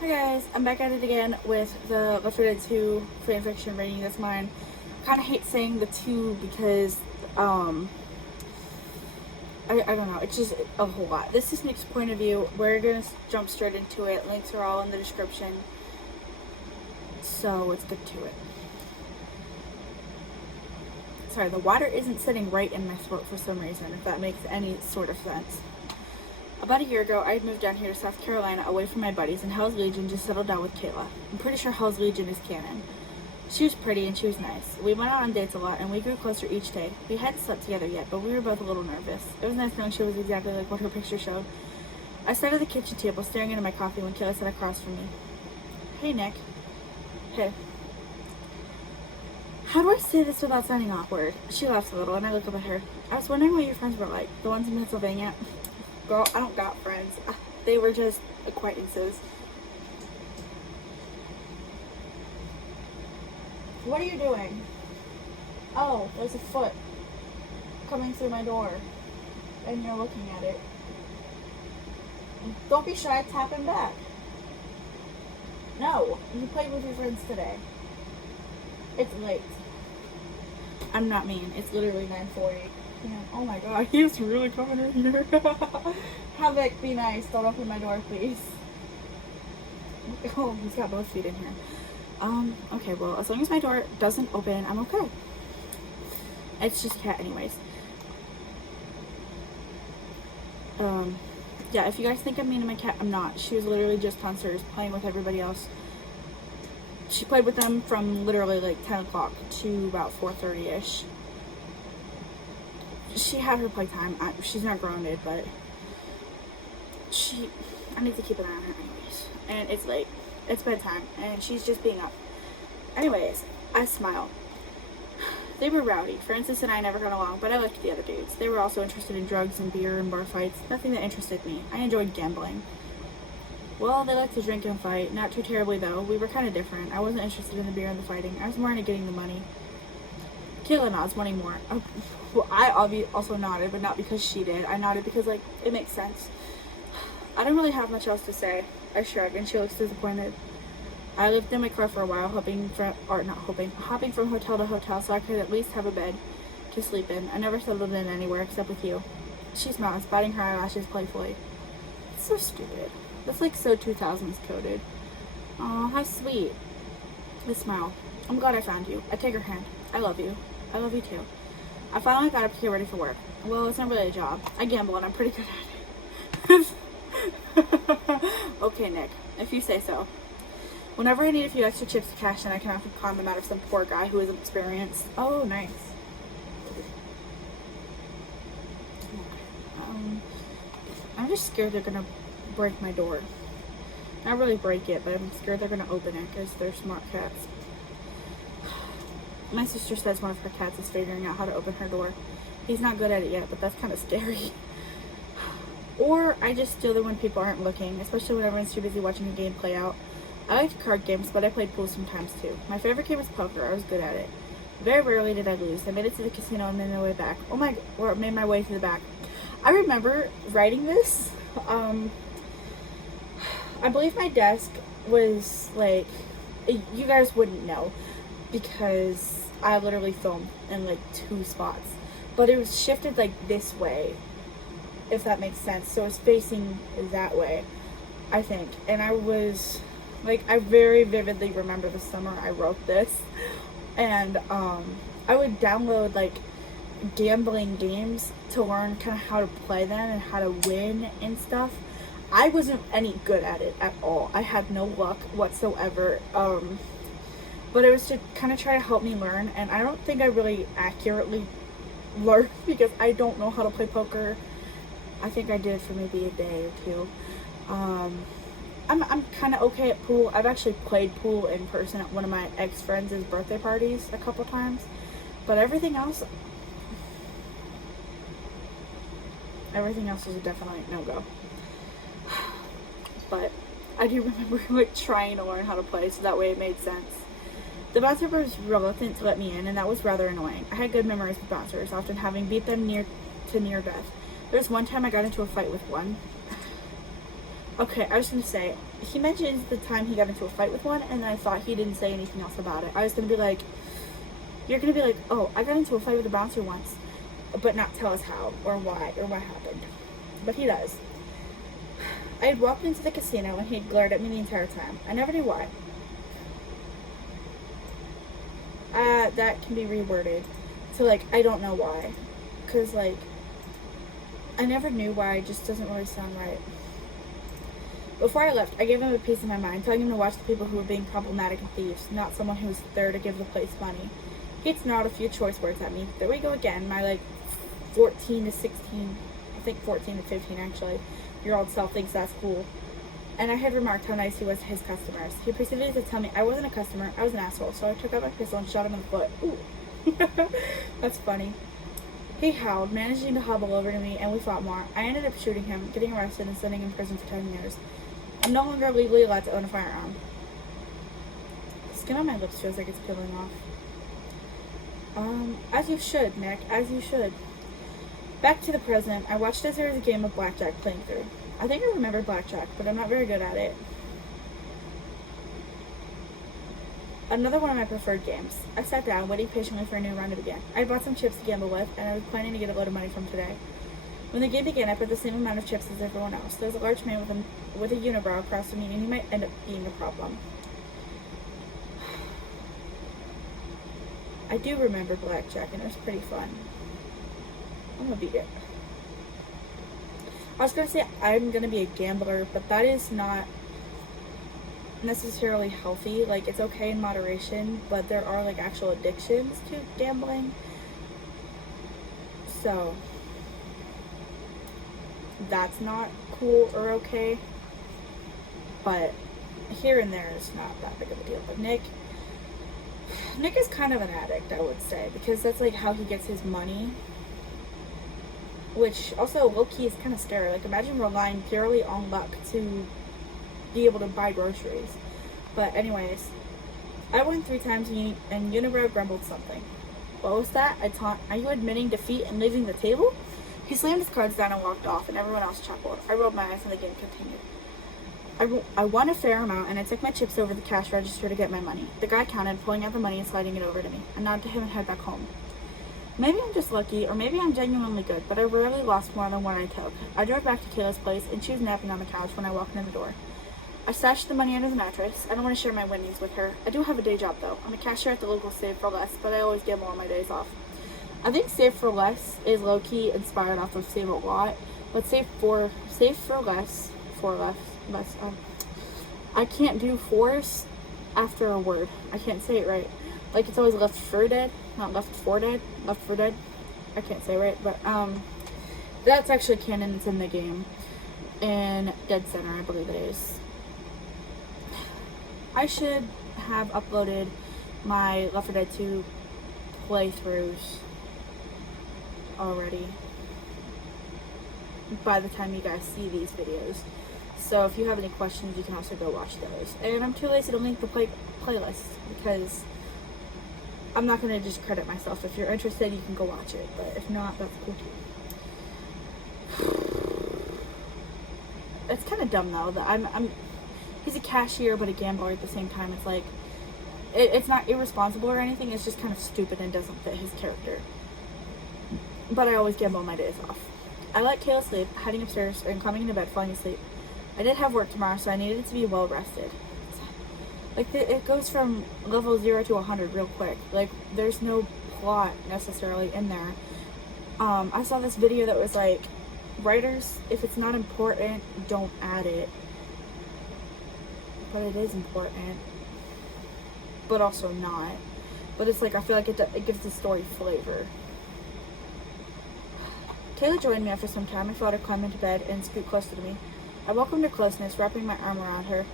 Hi guys, I'm back at it again with the Left 4 Dead 2 fanfiction rating. That's mine. Kind of hate saying the 2 because, I don't know, it's just a whole lot. This is Nick's point of view. We're gonna jump straight into it. Links are all in the description. So let's get to it. Sorry, the water isn't sitting right in my throat for some reason, if that makes any sort of sense. About a year ago, I had moved down here to South Carolina away from my buddies, and Hell's Legion just settled down with Kayla. I'm pretty sure Hell's Legion is canon. She was pretty and she was nice. We went out on dates a lot, and we grew closer each day. We hadn't slept together yet, but we were both a little nervous. It was nice knowing she was exactly like what her picture showed. I sat at the kitchen table staring into my coffee when Kayla sat across from me. Hey, Nick. Hey. How do I say this without sounding awkward? She laughs a little, and I look up at her. I was wondering what your friends were like, the ones in Pennsylvania. Girl, I don't got friends. They were just acquaintances. What are you doing? Oh, there's a foot coming through my door. And you're looking at it. Don't be shy, tap him back. No, you played with your friends today. It's late. I'm not mean. It's literally 9:40. Yeah. Oh my god, he was really coming in here. Havoc, be nice. Don't open my door, please. Oh, he's got both feet in here. Okay, well, as long as my door doesn't open, I'm okay. It's just cat anyways. Yeah, if you guys think I'm mean to my cat, I'm not. She was literally just downstairs playing with everybody else. She played with them from literally like 10 o'clock to about 4:30-ish. She had her playtime. She's not grounded, but I need to keep an eye on her anyways. And it's late. It's bedtime, and she's just being up. Anyways, I smiled. They were rowdy. Francis and I never got along, but I liked the other dudes. They were also interested in drugs and beer and bar fights. Nothing that interested me. I enjoyed gambling. Well, they liked to drink and fight. Not too terribly, though. We were kind of different. I wasn't interested in the beer and the fighting. I was more into getting the money. Kayla nods, wanting more. Well, I also nodded, but not because she did. I nodded because, like, it makes sense. I don't really have much else to say. I shrugged, and she looks disappointed. I lived in my car for a while, hopping from hotel to hotel so I could at least have a bed to sleep in. I never settled in anywhere except with you. She smiles, batting her eyelashes playfully. It's so stupid. That's like so 2000s coded. Aw, how sweet. I smile. I'm glad I found you. I take her hand. I love you. I love you too. I finally got up to get ready for work. Well, it's not really a job. I gamble and I'm pretty good at it. Okay, Nick, if you say so. Whenever I need a few extra chips to cash in, I can often pawn them out of some poor guy who isn't experienced. Oh, nice. I'm just scared they're gonna break my door. Not really break it, but I'm scared they're gonna open it because they're smart cats. My sister says one of her cats is figuring out how to open her door. He's not good at it yet, but that's kind of scary. Or I just steal them when people aren't looking, especially when everyone's too busy watching a game play out. I liked card games, but I played pool sometimes too. My favorite game was poker. I was good at it. Very rarely did I lose. I made it to the casino and made my way back. Or made my way to the back. I remember writing this. I believe my desk was like, you guys wouldn't know because I literally filmed in like 2 spots, but it was shifted like this way, if that makes sense. So it's facing that way, I think. And I was like, I very vividly remember the summer I wrote this, and I would download like gambling games to learn kind of how to play them and how to win and stuff. I wasn't any good at it at all. I had no luck whatsoever. But it was to kind of try to help me learn, and I don't think I really accurately learned because I don't know how to play poker. I think I did for maybe a day or 2. I'm kind of okay at pool. I've actually played pool in person at one of my ex-friends' birthday parties a couple times, but everything else was definitely no-go. But I do remember like trying to learn how to play so that way it made sense. The bouncer was reluctant to let me in, and that was rather annoying. I had good memories with bouncers, often having beat them near death. There was one time I got into a fight with one. Okay, I was going to say, he mentions the time he got into a fight with one, and then I thought he didn't say anything else about it. I was going to be like, you're going to be like, oh, I got into a fight with a bouncer once, but not tell us how, or why, or what happened. But he does. I had walked into the casino, and he had glared at me the entire time. I never knew why. That can be reworded to, like, I don't know why. Because, like, I never knew why, it just doesn't really sound right. Before I left, I gave him a piece of my mind, telling him to watch the people who were being problematic and thieves, not someone who was there to give the place money. He had snarled a few choice words at me. There we go again, my, like, 14 to 16, I think 14 to 15, actually, year old self thinks that's cool. And I had remarked how nice he was to his customers. He proceeded to tell me I wasn't a customer, I was an asshole, so I took out my pistol and shot him in the foot. Ooh. That's funny. He howled, managing to hobble over to me, and we fought more. I ended up shooting him, getting arrested, and sitting in prison for 10 years. I'm no longer legally allowed to own a firearm. The skin on my lips feels like it's peeling off. As you should, Nick, as you should. Back to the present, I watched as there was a game of blackjack playing through. I think I remember blackjack, but I'm not very good at it. Another one of my preferred games. I sat down, waiting patiently for a new round to begin. I bought some chips to gamble with, and I was planning to get a load of money from today. When the game began, I put the same amount of chips as everyone else. There was a large man with a unibrow across from me, and he might end up being a problem. I do remember blackjack, and it was pretty fun. I'm gonna beat it. I was gonna say I'm gonna be a gambler, but that is not necessarily healthy. Like, it's okay in moderation, but there are, like, actual addictions to gambling. So that's not cool or okay. But here and there is not that big of a deal. But Nick is kind of an addict, I would say, because that's, like, how he gets his money. Which also, low-key, is kind of scary. Like, imagine relying purely on luck to be able to buy groceries. But anyways, I won 3 times and Unibrow grumbled something. What was that? I taunt, are you admitting defeat and leaving the table? He slammed his cards down and walked off, and everyone else chuckled. I rolled my eyes and the game continued. I won a fair amount, and I took my chips over the cash register to get my money. The guy counted, pulling out the money and sliding it over to me. I nodded to him and head back home. Maybe I'm just lucky, or maybe I'm genuinely good, but I rarely lost more than what I took. I drove back to Kayla's place, and she was napping on the couch when I walked in the door. I stashed the money under the mattress. I don't want to share my winnings with her. I do have a day job, though. I'm a cashier at the local Save for Less, but I always gamble on my days off. I think Save for Less is low-key inspired off of Save a Lot, but Save for Less, I can't do fours after a word. I can't say it right. Like, it's always left for dead, not left for dead, left for dead. I can't say it right, but, that's actually canon. It's in the game. In Dead Center, I believe it is. I should have uploaded my Left 4 Dead 2 playthroughs already by the time you guys see these videos. So if you have any questions, you can also go watch those. And I'm too lazy to link the playlist because I'm not going to discredit myself. If you're interested, you can go watch it. But if not, that's cool too. It's kind of dumb though that he's a cashier but a gambler at the same time. It's like, it's not irresponsible or anything. It's just kind of stupid and doesn't fit his character. But I always gamble on my days off. I let Kayla sleep, hiding upstairs and climbing into bed, falling asleep. I did have work tomorrow, so I needed to be well rested. Like, it goes from level 0 to 100 real quick. Like, there's no plot necessarily in there. I saw this video that was like, writers, if it's not important, don't add it. But it is important. But also not. But it's like, I feel like it gives the story flavor. Kayla joined me after some time. I felt her climb into bed and scoot closer to me. I welcomed her closeness, wrapping my arm around her.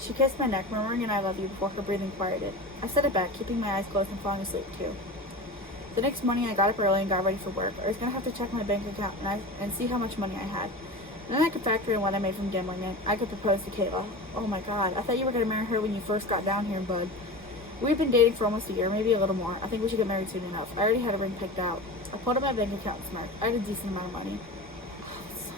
She kissed my neck, murmuring an I love you before her breathing quieted. I set it back, keeping my eyes closed and falling asleep too. The next morning I got up early and got ready for work. I was going to have to check my bank account and see how much money I had. And then I could factor in what I made from gambling and I could propose to Kayla. Oh my god, I thought you were going to marry her when you first got down here, bud. We've been dating for almost a year, maybe a little more. I think we should get married soon enough. I already had a ring picked out. I pulled up my bank account and smirked. I had a decent amount of money. Oh, that's so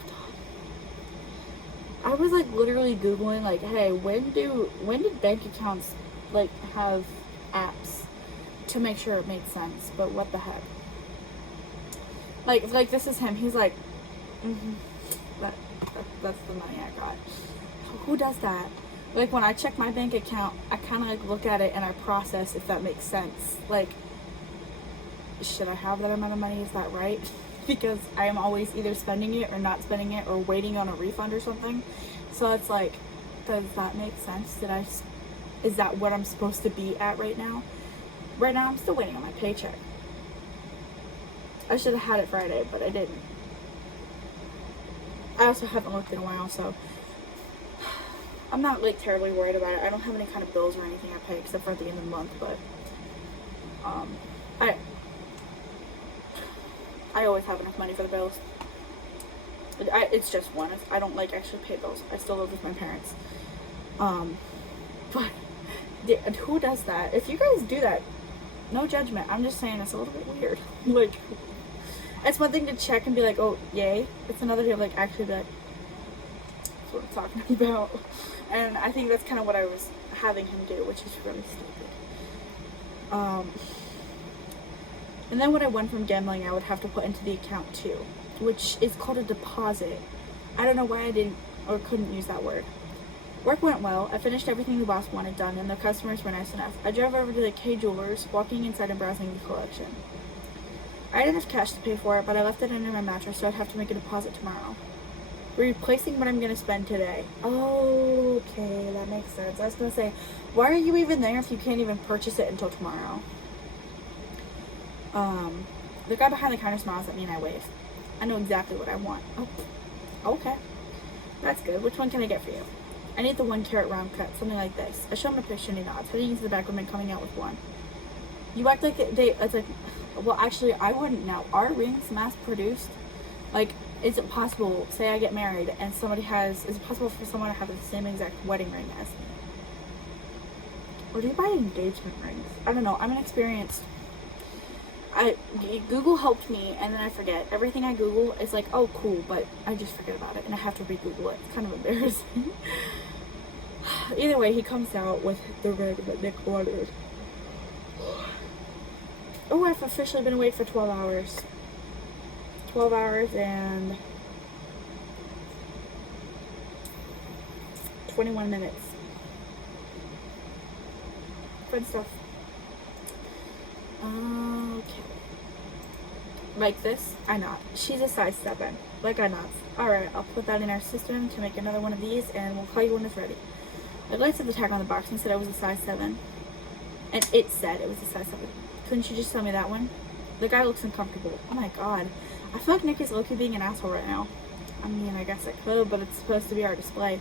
I was like literally Googling like, hey, when did bank accounts like have apps to make sure it made sense? But what the heck? Like this is him. He's like, that's the money I got. Who does that? Like when I check my bank account, I kind of like look at it and I process if that makes sense. Like, should I have that amount of money? Is that right? Because I am always either spending it or not spending it or waiting on a refund or something. So it's like, does that make sense? Is that what I'm supposed to be at right now? Right now I'm still waiting on my paycheck. I should have had it Friday, but I didn't. I also haven't looked in a while, so I'm not like terribly worried about it. I don't have any kind of bills or anything I pay except for at the end of the month, but I always have enough money for the bills. It's just one. I don't like actually pay bills. I still live with my parents. But who does that? If you guys do that, no judgment. I'm just saying it's a little bit weird. Like, it's one thing to check and be like, oh, yay. It's another thing to like actually be like, that's what I'm talking about. And I think that's kind of what I was having him do, which is really stupid. And then when I won from gambling, I would have to put into the account too, which is called a deposit. I don't know why I didn't or couldn't use that word. Work went well. I finished everything the boss wanted done, and the customers were nice enough. I drove over to the K Jewelers, walking inside and browsing the collection. I had enough cash to pay for it, but I left it under my mattress, so I'd have to make a deposit tomorrow. Replacing what I'm going to spend today. Oh, okay, that makes sense. I was going to say, why are you even there if you can't even purchase it until tomorrow? The guy behind the counter smiles at me and I wave. I know exactly what I want. Oh, okay. That's good. Which one can I get for you? I need the 1 carat round cut, something like this. I show him a picture and he nods, heading into the back room and coming out with one. You act like it's like, well, actually, I wouldn't know. Are rings mass produced? Like, is it possible, say I get married and is it possible for someone to have the same exact wedding ring as me? Or do you buy engagement rings? I don't know. I'm inexperienced. Google helped me, and then I forget. Everything I Google is like, oh, cool, but I just forget about it, and I have to re-Google it. It's kind of embarrassing. Either way, he comes out with the ring that Nick ordered. Oh, I've officially been awake for 12 hours. 12 hours and 21 minutes. Fun stuff. Okay. Like this, I nod. She's a size 7. Like I nods. Alright, I'll put that in our system to make another one of these, and we'll call you when it's ready. I glanced at the tag on the box and said it was a size 7. And it said it was a size 7. Couldn't you just tell me that one? The guy looks uncomfortable. Oh my god. I feel like Nick is low-key being an asshole right now. I mean, I guess I could, but it's supposed to be our display.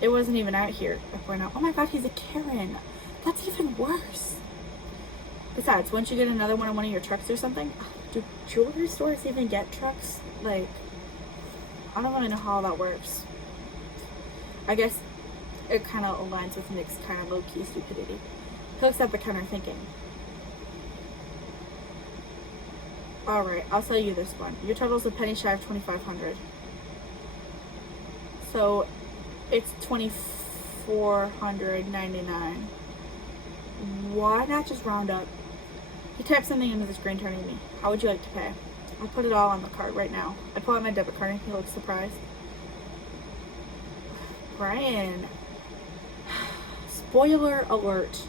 It wasn't even out here, I point out. Oh my god, he's a Karen. That's even worse. Besides, once you get another one on one of your trucks or something, do jewelry stores even get trucks? Like, I don't really know how that works. I guess it kind of aligns with Nick's kind of low-key stupidity. He looks at the counter thinking, alright, I'll sell you this one. Your total's a penny shy of $2,500. So, it's $2,499. Why not just round up? He types something into the screen, turning to me. How would you like to pay? I'll put it all on the card right now. I pull out my debit card and he looks surprised. Brian. Spoiler alert.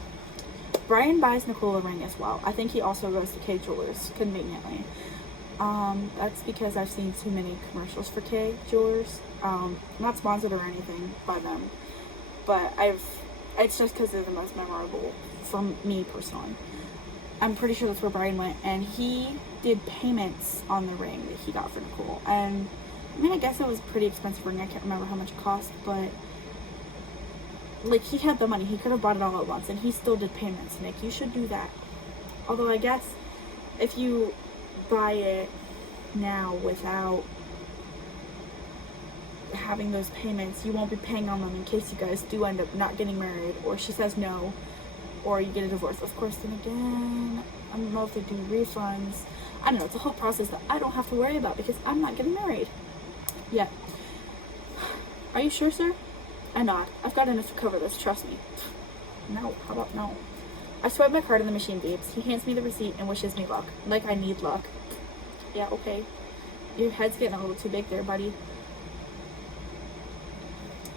Brian buys Nicole a ring as well. I think he also goes to K Jewelers, conveniently. That's because I've seen too many commercials for K Jewelers. I'm not sponsored or anything by them, but it's just because they're the most memorable for me personally. I'm pretty sure that's where Brian went, and he did payments on the ring that he got for Nicole. And I mean, I guess it was a pretty expensive ring. I can't remember how much it cost, but like, he had the money. He could have bought it all at once, and he still did payments. Nick, you should do that. Although I guess if you buy it now without having those payments, you won't be paying on them in case you guys do end up not getting married, or she says no, or you get a divorce. Of course, then again, I don't know if they do refunds. I don't know. It's a whole process that I don't have to worry about because I'm not getting married yet. Are you sure, sir? I nod. I've got enough to cover this, trust me. No, how about no? I swipe my card and the machine beeps. He hands me the receipt and wishes me luck. Like I need luck. Yeah, okay. Your head's getting a little too big there, buddy.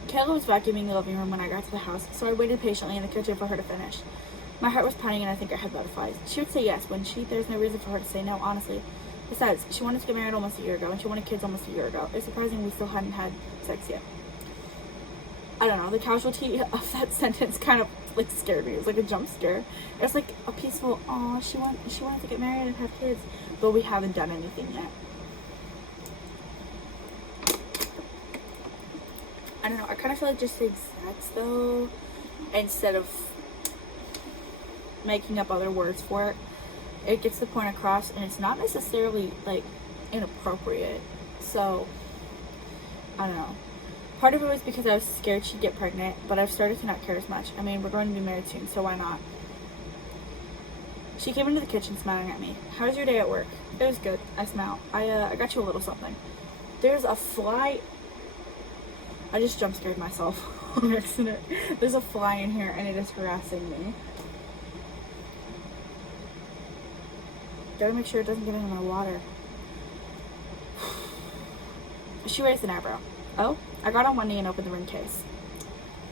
Kayla was vacuuming the living room when I got to the house, so I waited patiently in the kitchen for her to finish. My heart was pounding and I think I had butterflies. She would say yes, wouldn't she? There's no reason for her to say no, honestly. Besides, she wanted to get married almost a year ago, and she wanted kids almost a year ago. It's surprising we still hadn't had sex yet. I don't know, the casualty of that sentence kind of like scared me. It was like a jump scare. It was like a peaceful, oh, she wanted to get married and have kids, but we haven't done anything yet. I don't know, I kind of feel like just saying sex though, instead of making up other words for it, it gets the point across, and it's not necessarily like inappropriate. So I don't know. Part of it was because I was scared she'd get pregnant, but I've started to not care as much. I mean, we're going to be married soon, so why not? She came into the kitchen smiling at me. How was your day at work? It was good. I smiled. I got you a little something. There's a fly. I just jump scared myself on accident. There's a fly in here and it is harassing me. Gotta make sure it doesn't get into my water. She raised an eyebrow. Oh? I got on one knee and opened the ring case.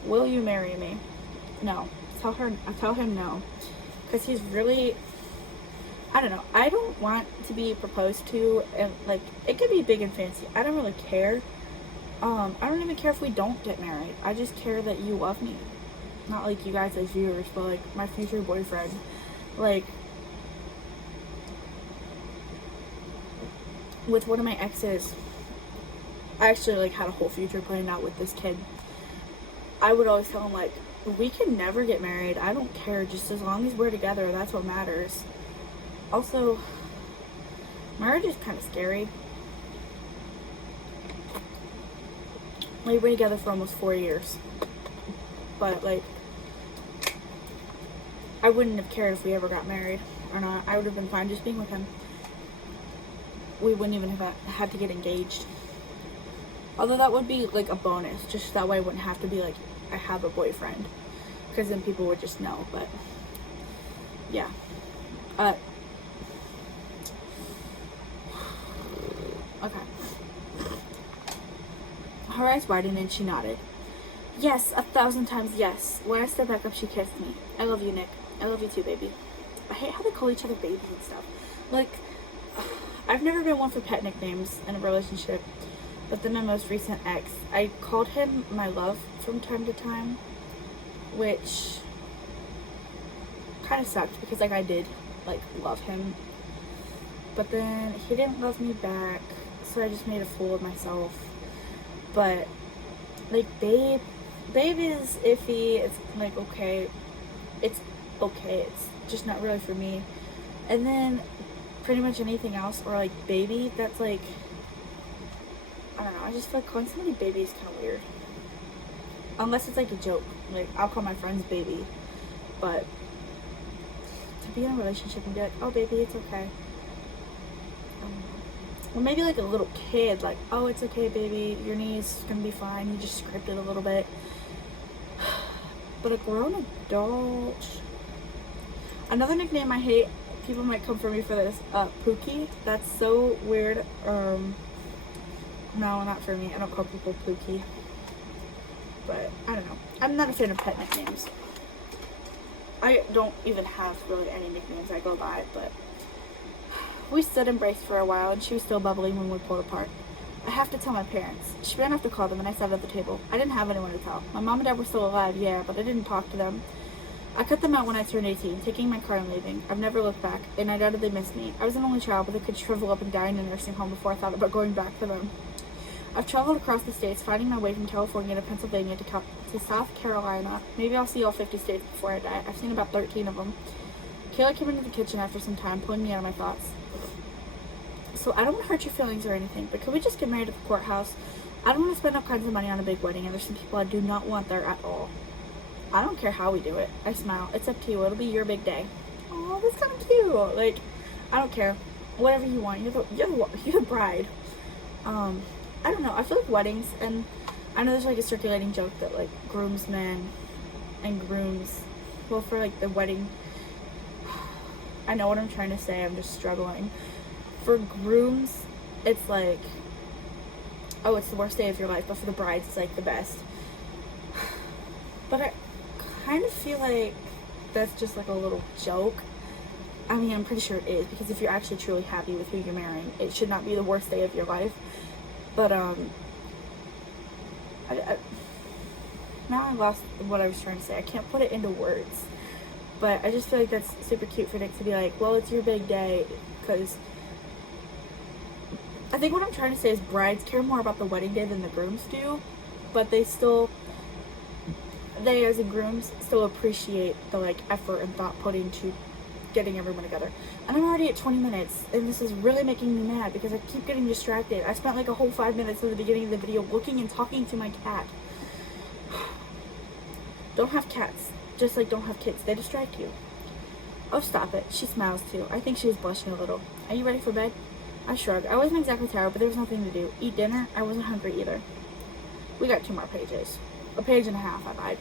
Will you marry me? No. I tell him no. Because he's really, I don't know. I don't want to be proposed to, and like, it could be big and fancy. I don't really care. I don't even care if we don't get married. I just care that you love me. Not like you guys as viewers, but like my future boyfriend. Like, with one of my exes, I actually like had a whole future planned out with this kid. I would always tell him like, we can never get married. I don't care. Just as long as we're together, that's what matters. Also, marriage is kind of scary. We've been together for almost 4 years. But like, I wouldn't have cared if we ever got married or not. I would have been fine just being with him. We wouldn't even have had to get engaged. Although that would be like a bonus, just that way I wouldn't have to be like, I have a boyfriend, because then people would just know. But yeah, okay. Her eyes widened and she nodded. Yes, 1,000 times yes. When I stood back up, she kissed me. I love you, Nick. I love you too, baby. I hate how they call each other babies and stuff. Like, I've never been one for pet nicknames in a relationship. But then my most recent ex, I called him my love from time to time, which kind of sucked because like I did like love him, but then he didn't love me back, so I just made a fool of myself. But like babe is iffy. It's like okay, it's just not really for me. And then pretty much anything else, or like baby, that's like, I don't know, I just feel like calling somebody baby is kind of weird. Unless it's like a joke. Like, I'll call my friends baby. But to be in a relationship and be like, oh baby, it's okay. Or maybe like a little kid, like, oh, it's okay baby, your knee's gonna be fine, you just scraped it a little bit. But a grown adult. Another nickname I hate, people might come for me for this, Pookie. That's so weird. No, not for me. I don't call people Pookie. But, I don't know. I'm not a fan of pet nicknames. I don't even have really any nicknames I go by, but we stood embraced for a while, and she was still bubbling when we pulled apart. I have to tell my parents. She ran off to call them, and I sat at the table. I didn't have anyone to tell. My mom and dad were still alive, yeah, but I didn't talk to them. I cut them out when I turned 18, taking my car and leaving. I've never looked back, and I doubted they missed me. I was an only child, but I could shrivel up and die in a nursing home before I thought about going back for them. I've traveled across the states, finding my way from California to Pennsylvania to South Carolina. Maybe I'll see all 50 states before I die. I've seen about 13 of them. Kayla came into the kitchen after some time, pulling me out of my thoughts. So I don't want to hurt your feelings or anything, but could we just get married at the courthouse? I don't want to spend all kinds of money on a big wedding, and there's some people I do not want there at all. I don't care how we do it. I smile. It's up to you. It'll be your big day. Oh, that's kind of cute. Like, I don't care. Whatever you want. You're the bride. I don't know. I feel like weddings, and I know there's like a circulating joke that like groomsmen and grooms, well, for like the wedding, I know what I'm trying to say, I'm just struggling. For grooms, it's like, oh, it's the worst day of your life, but for the brides, it's like the best. But I kind of feel like that's just like a little joke. I mean, I'm pretty sure it is, because if you're actually truly happy with who you're marrying, it should not be the worst day of your life. But now I lost what I was trying to say. I can't put it into words, but I just feel like that's super cute for Nick to be like, well, it's your big day, because I think what I'm trying to say is brides care more about the wedding day than the grooms do, but they as the grooms still appreciate the like effort and thought put into getting everyone together. And I'm already at 20 minutes, and this is really making me mad because I keep getting distracted. I spent like a whole 5 minutes at the beginning of the video looking and talking to my cat. Don't have cats, just like don't have kids. They distract you. Oh, stop it. She smiles too. I think she was blushing a little. Are you ready for bed? I shrugged. I wasn't exactly tired, but there was nothing to do. Eat dinner? I wasn't hungry either. We got 2 more pages. A page and a half, I lied.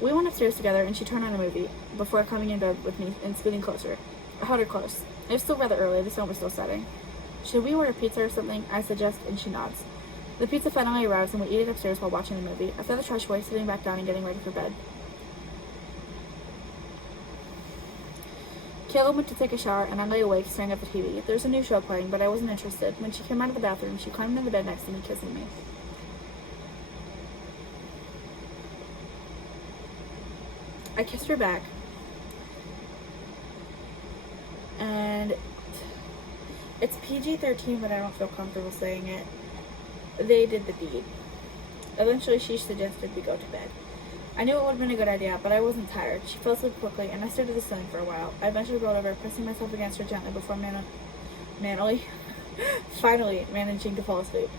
We went upstairs together, and she turned on a movie before coming in bed with me and scooting closer. I held her close. It was still rather early. The sun was still setting. Should we order pizza or something? I suggest, and she nods. The pizza finally arrives, and we eat it upstairs while watching the movie. I throw the trash away, sitting back down and getting ready for bed. Kayla went to take a shower, and I lay awake staring at the TV. There's a new show playing, but I wasn't interested. When she came out of the bathroom, she climbed into bed next to me, kissing me. I kissed her back, and it's PG-13, but I don't feel comfortable saying it. They did the deed. Eventually, she suggested we go to bed. I knew it would have been a good idea, but I wasn't tired. She fell asleep quickly, and I stared at the ceiling for a while. I eventually rolled over, pressing myself against her gently before finally managing to fall asleep.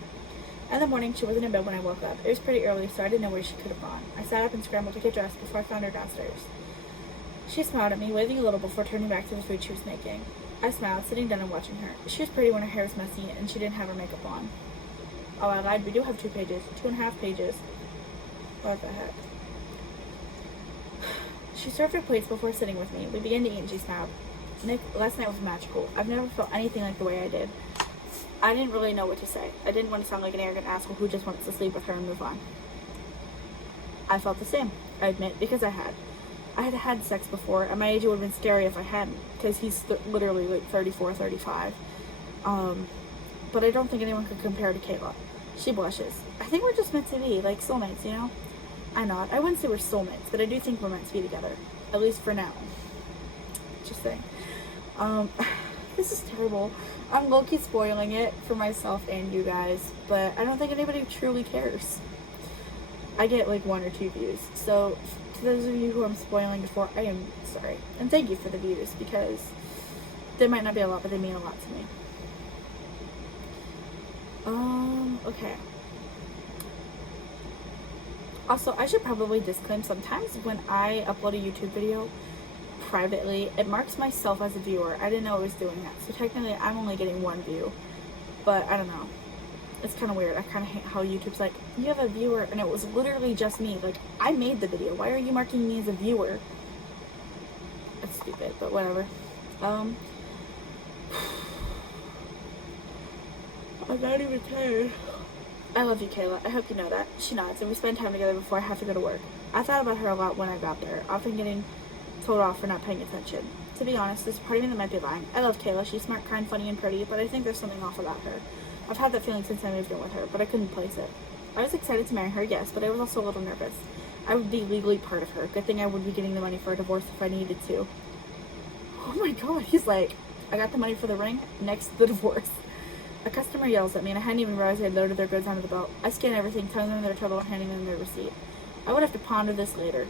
In the morning, she wasn't in bed when I woke up. It was pretty early, so I didn't know where she could have gone. I sat up and scrambled to get dressed before I found her downstairs. She smiled at me, waving a little before turning back to the food she was making. I smiled, sitting down and watching her. She was pretty when her hair was messy, and she didn't have her makeup on. Oh, I lied. We do have 2 pages. 2.5 pages. What the heck? She served her plates before sitting with me. We began to eat, and she smiled. Nick, last night was magical. I've never felt anything like the way I did. I didn't really know what to say. I didn't want to sound like an arrogant asshole who just wants to sleep with her and move on. I felt the same, I admit, because I had had sex before. At my age, it would have been scary if I hadn't, because he's literally like 34, 35. But I don't think anyone could compare to Kayla. She blushes. I think we're just meant to be, like soulmates, you know? I nod. I wouldn't say we're soulmates, but I do think we're meant to be together. At least for now. Just saying. This is terrible. I'm low-key spoiling it for myself and you guys, but I don't think anybody truly cares. I get like 1 or 2 views. So, to those of you who I'm spoiling before, I am sorry. And thank you for the views, because they might not be a lot, but they mean a lot to me. Okay. Also, I should probably disclaim, sometimes when I upload a YouTube video privately, it marks myself as a viewer. I didn't know it was doing that. So technically, I'm only getting 1 view. But, I don't know. It's kind of weird. I kind of hate how YouTube's like, you have a viewer, and it was literally just me. Like, I made the video. Why are you marking me as a viewer? That's stupid, but whatever. I'm not even tired. I love you, Kayla. I hope you know that. She nods, and we spend time together before I have to go to work. I thought about her a lot when I got there, often getting told off for not paying attention. To be honest, there's a part of me that might be lying. I love Kayla. She's smart, kind, funny, and pretty, but I think there's something off about her. I've had that feeling since I moved in with her, but I couldn't place it. I was excited to marry her, yes, but I was also a little nervous. I would be legally part of her. Good thing I would be getting the money for a divorce if I needed to. Oh my god, he's like, I got the money for the ring, next to the divorce. A customer yells at me, and I hadn't even realized I had loaded their goods onto the belt. I scan everything, telling them their total, and handing them their receipt. I would have to ponder this later.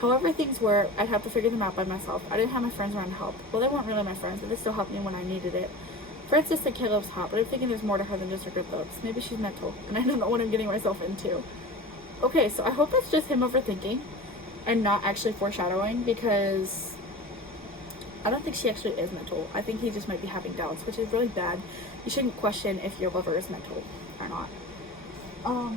However things were, I'd have to figure them out by myself. I didn't have my friends around to help. Well, they weren't really my friends, but they still helped me when I needed it. Francis said Kayla was hot, but I'm thinking there's more to her than just her good looks. Maybe she's mental, and I don't know what I'm getting myself into. Okay, so I hope that's just him overthinking, and not actually foreshadowing, because I don't think she actually is mental. I think he just might be having doubts, which is really bad. You shouldn't question if your lover is mental or not. I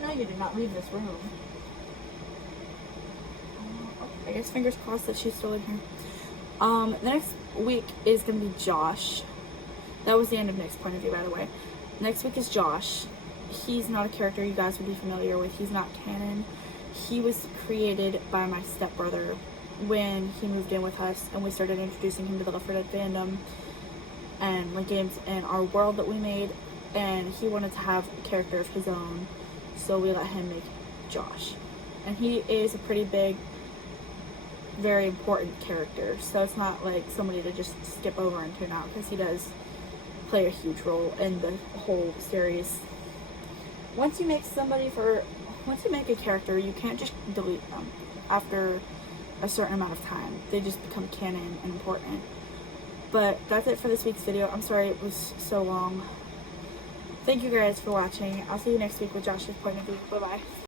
know you did not leave this room. I guess fingers crossed that she's still in here. The next week is gonna be Josh. That was the end of Nick's point of view, by the way. Next week is Josh. He's not a character you guys would be familiar with. He's not canon. He was created by my stepbrother when he moved in with us, and we started introducing him to the Left 4 Dead fandom and like games in our world that we made, and he wanted to have a character of his own, so we let him make Josh. And he is a pretty big, very important character, so it's not like somebody to just skip over and tune out, because he does play a huge role in the whole series. Once you make a character, you can't just delete them after a certain amount of time. They just become canon and important. But that's it for this week's video. I'm sorry it was so long. Thank you guys for watching. I'll see you next week with Josh's point of view. Bye bye.